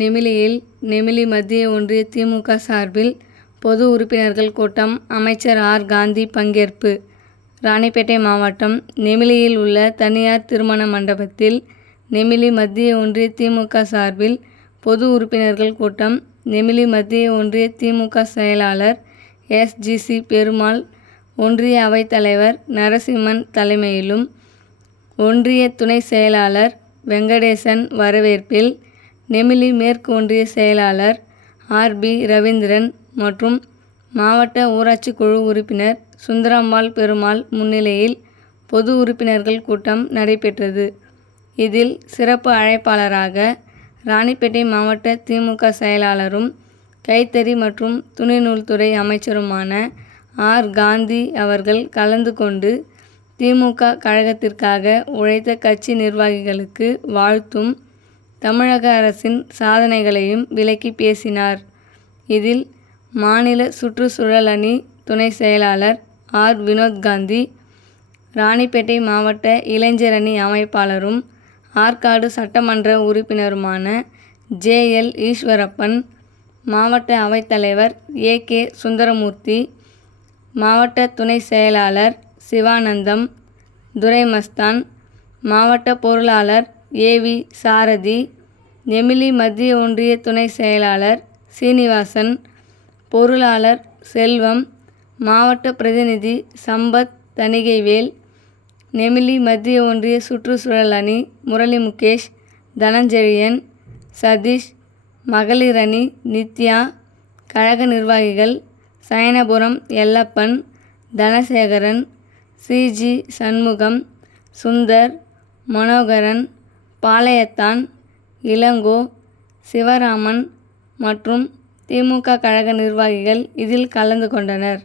நெமிலியில் நெமிலி மத்திய ஒன்றிய திமுக சார்பில் பொது உறுப்பினர்கள் கூட்டம். அமைச்சர் ஆர். காந்தி பங்கேற்பு. ராணிப்பேட்டை மாவட்டம் நெமிலியில் உள்ள தனியார் திருமண மண்டபத்தில் நெமிலி மத்திய ஒன்றிய திமுக சார்பில் பொது உறுப்பினர்கள் கூட்டம். நெமிலி மத்திய ஒன்றிய திமுக செயலாளர் எஸ். பெருமாள், ஒன்றிய அவைத்தலைவர் நரசிம்மன் தலைமையிலும், ஒன்றிய துணை செயலாளர் வெங்கடேசன் வரவேற்பில், நெமிலி மேற்கு ஒன்றிய செயலாளர் ஆர். ரவீந்திரன் மற்றும் மாவட்ட ஊராட்சி குழு உறுப்பினர் சுந்தரம்மாள் பெருமாள் முன்னிலையில் பொது உறுப்பினர்கள் கூட்டம் நடைபெற்றது. இதில் சிறப்பு அழைப்பாளராக ராணிப்பேட்டை மாவட்ட திமுக செயலாளரும் கைத்தறி மற்றும் துணிநூல்துறை அமைச்சருமான ஆர். காந்தி அவர்கள் கலந்து கொண்டு திமுக கழகத்திற்காக உழைத்த கட்சி நிர்வாகிகளுக்கு வாழ்த்தும், தமிழக அரசின் சாதனைகளையும் விளக்கி பேசினார். இதில் மாநில சுற்றுச்சூழல் அணி துணை செயலாளர் ஆர். வினோத்காந்தி, ராணிப்பேட்டை மாவட்ட இளைஞர் அணி அமைப்பாளரும் ஆற்காடு சட்டமன்ற உறுப்பினருமான ஜே. ஈஸ்வரப்பன், மாவட்ட அவைத்தலைவர் ஏ. சுந்தரமூர்த்தி, மாவட்ட துணை செயலாளர் சிவானந்தம், துரைமஸ்தான், மாவட்ட பொருளாளர் ஏ. சாரதி, நெமிலி மத்திய ஒன்றிய துணை செயலாளர் சீனிவாசன், பொருளாளர் செல்வம், மாவட்ட பிரதிநிதி சம்பத் தணிகைவேல், நெமிலி மத்திய ஒன்றிய சுற்றுச்சூழல் அணி முரளி முகேஷ், தனஞ்செழியன், சதீஷ், மகளிர் அணி நித்யா, கழக நிர்வாகிகள் சயனபுரம் எல்லப்பன், தனசேகரன், சி. சண்முகம், சுந்தர், மனோகரன், பாளையத்தான், இளங்கோ, சிவராமன் மற்றும் திமுக கழக நிர்வாகிகள் இதில் கலந்து கொண்டனர்.